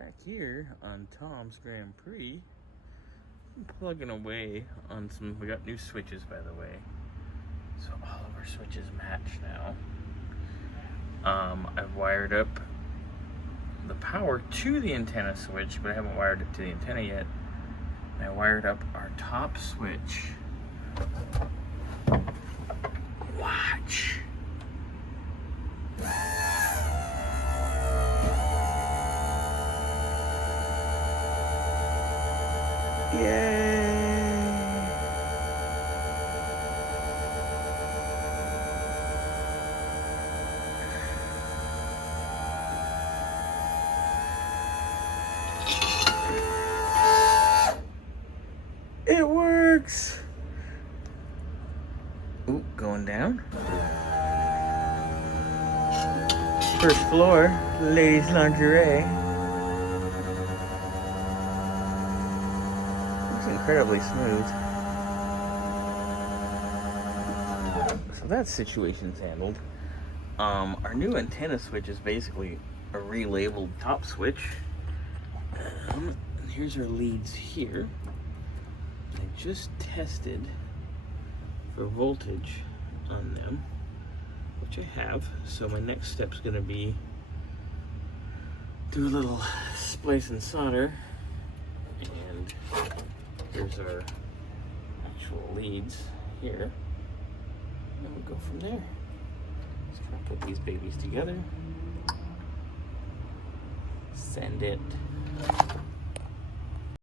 Back here on Tom's Grand Prix, I'm plugging away on some, we got new switches by the way. So all of our switches match now. I've wired up the power to the antenna switch, but I haven't wired it to the antenna yet. And I wired up our top switch. Watch. Yay! It works! Ooh, going down. First floor, ladies' lingerie. Incredibly smooth. So that situation's handled. Our new antenna switch is basically a relabeled top switch. And here's our leads here. I just tested for voltage on them, which I have. So my next step's gonna be do a little splice and solder. And here's our actual leads here. And we'll go from there. Just gonna put these babies together. Send it.